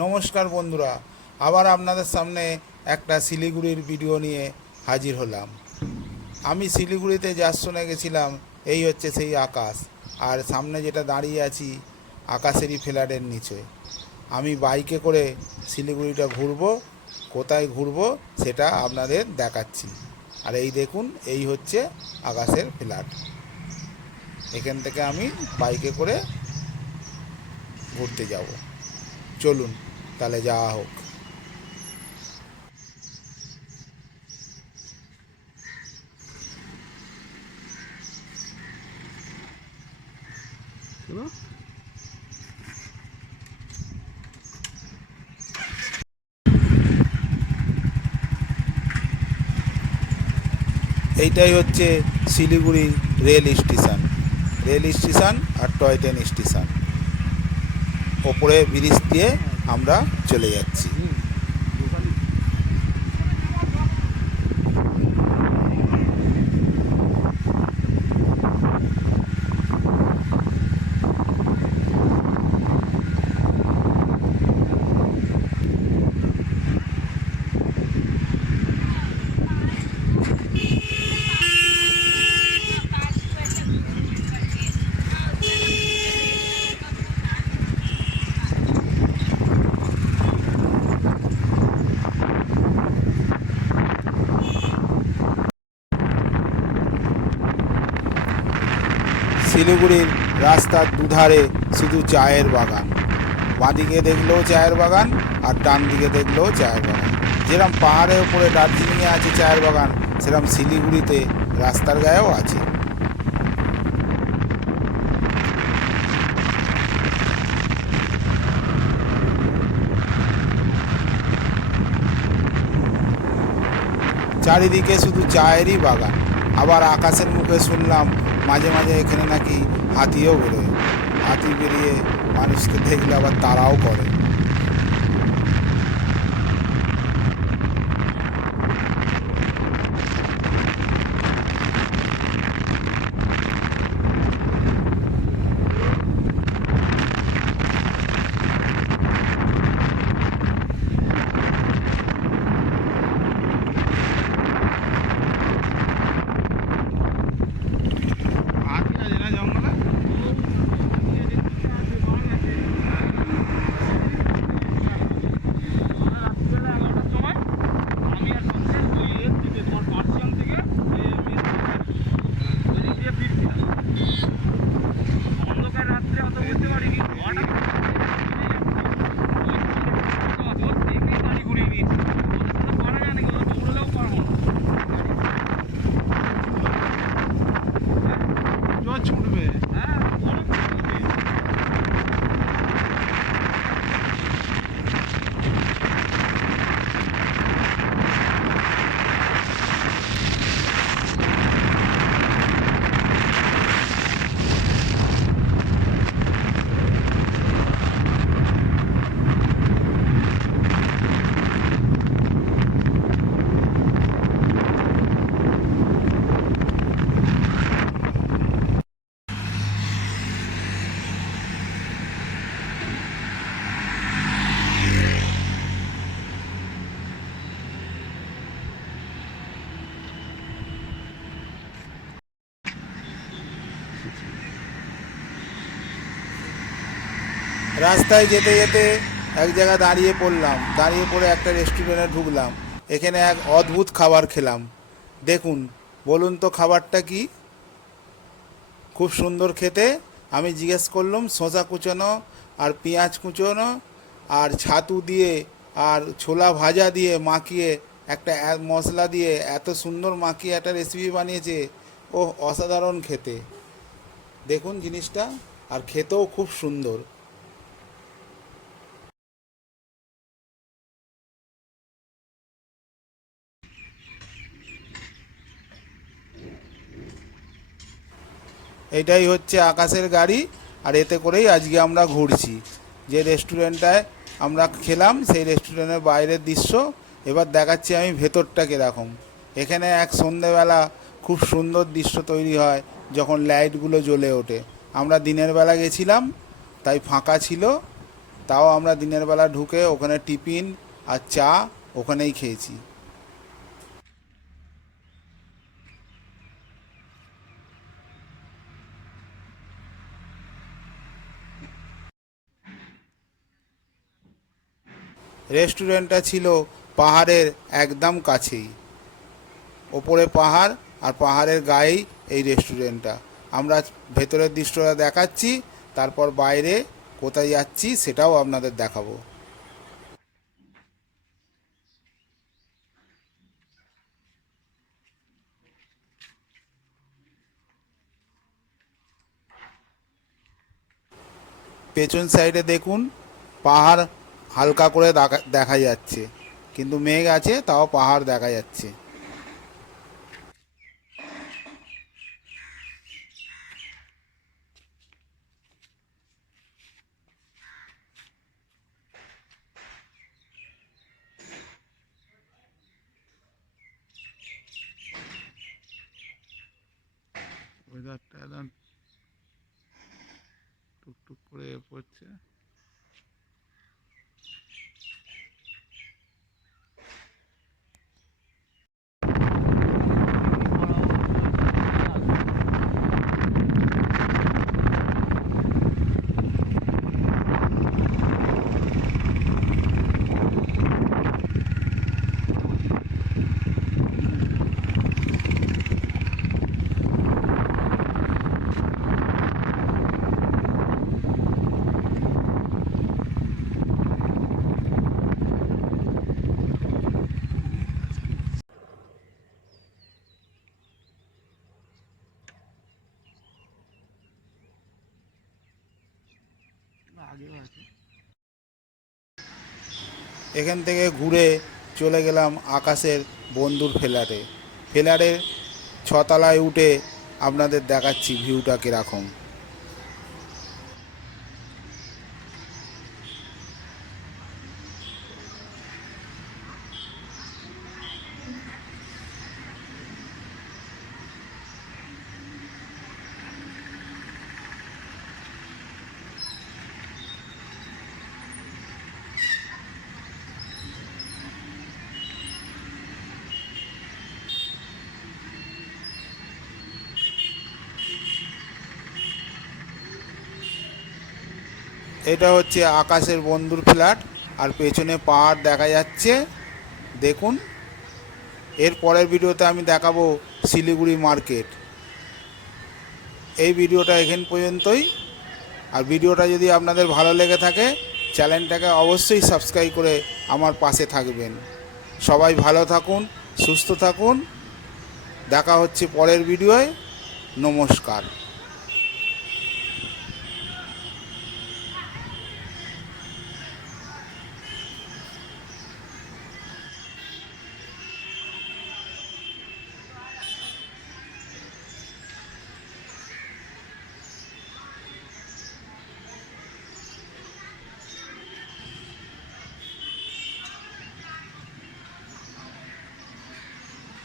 নমস্কার বন্ধুরা, আবার আপনাদের সামনে একটা শিলিগুড়ির ভিডিও নিয়ে হাজির হলাম। আমি শিলিগুড়িতে যার শুনে গেছিলাম, এই হচ্ছে সেই আকাশ। আর সামনে যেটা দাঁড়িয়ে আছি, আকাশেরই ফ্ল্যাটের নিচে। আমি বাইকে করে শিলিগুড়িটা ঘুরবো। কোথায় ঘুরবো সেটা আপনাদের দেখাচ্ছি। আর এই দেখুন, এই হচ্ছে আকাশের ফ্ল্যাট। এখান থেকে আমি বাইকে করে ঘুরতে যাব। চলুন তাহলে যাওয়া হোক। এইটাই হচ্ছে Siliguri rail station. Rail station আর টয় ট্রেন স্টেশন, ওপরে ব্রিজ দিয়ে আমরা চলে যাচ্ছি। শিলিগুড়ির রাস্তার দুধারে শুধু চায়ের বাগান। বাঁদিকে দেখলেও চায়ের বাগান, আর ডান দিকে দেখলেও চায়ের বাগান। যেরকম পাহাড়ের উপরে দার্জিলিংয়ে আছে চায়ের বাগান, সেরকম শিলিগুড়িতে রাস্তার গায়েও আছে। চারিদিকে শুধু চায়েরই বাগান। আবার আকাশের মুখে শুনলাম মাঝে মাঝে এখানে নাকি হাতিও বেরোয়। হাতি বেরিয়ে মানুষকে দেখলে আবার তাড়াও করে। রাস্তায় যেতে যেতে এক জায়গায় দাঁড়িয়ে পড়লাম। দাঁড়িয়ে পড়ে একটা রেস্টুরেন্টে ঢুকলাম। এখানে এক অদ্ভুত খাবার খেলাম। দেখুন, বলুন তো খাবারটা কি? খুব সুন্দর খেতে। আমি জিজ্ঞেস করলাম, শসা কুচোনো আর পেঁয়াজ কুচোনো আর ছাতু দিয়ে আর ছোলা ভাজা দিয়ে মাখিয়ে একটা মশলা দিয়ে এত সুন্দর মাখিয়ে একটা রেসিপি বানিয়েছে। ও অসাধারণ খেতে। দেখুন জিনিসটা, আর খেতেও খুব সুন্দর। এটাই হচ্ছে আকাশের গাড়ি। আর এতে করেই আজকে আমরা ঘুরছি। যে রেস্টুরেন্টটায় আমরা খেলাম সেই রেস্টুরেন্টের বাইরের দৃশ্য এবার দেখাচ্ছি আমি ভেতরটা কীরকম। এখানে এক সন্ধেবেলা খুব সুন্দর দৃশ্য তৈরি হয় যখন লাইটগুলো জ্বলে ওঠে। আমরা দিনের বেলা গেছিলাম, তাই ফাঁকা ছিল। তাও আমরা দিনের বেলা ঢুকে ওখানে টিফিন আর চা ওখানেই খেয়েছি। রেস্টুরেন্টটা ছিল পাহাড়ের একদম কাছেই, ওপরে পাহাড় আর পাহাড়ের গায়েই এই রেস্টুরেন্টটা। আমরা ভেতরের দৃশ্যটা দেখাচ্ছি, তারপর বাইরে কোথায় যাচ্ছি সেটাও আপনাদের দেখাবো। পেছন সাইডে দেখুন পাহাড় হালকা করে দেখা যাচ্ছে, কিন্তু মেঘ আছে তাও পাহাড় দেখা যাচ্ছে। ওয়েদারটা একদম টুকটুক করে পড়ছে। এখান থেকে ঘুরে চলে গেলাম আকাশের বন্ধুর ফ্ল্যাটে। ফ্ল্যাটের ছতলায় উঠে আপনাদের দেখাচ্ছি ভিউটা কীরকম। এটা হচ্ছে আকাশের বন্ধুর ফ্ল্যাট, আর পেছনে পাহাড় দেখা যাচ্ছে দেখুন। এর পরের ভিডিওতে আমি দেখাবো শিলিগুড়ি মার্কেট। এই ভিডিওটা এখান পর্যন্তই। আর ভিডিওটা যদি আপনাদের ভালো লেগে থাকে চ্যানেলটাকে অবশ্যই সাবস্ক্রাইব করে আমার পাশে থাকবেন। সবাই ভালো থাকুন, সুস্থ থাকুন। দেখা হচ্ছে পরের ভিডিওয়। নমস্কার।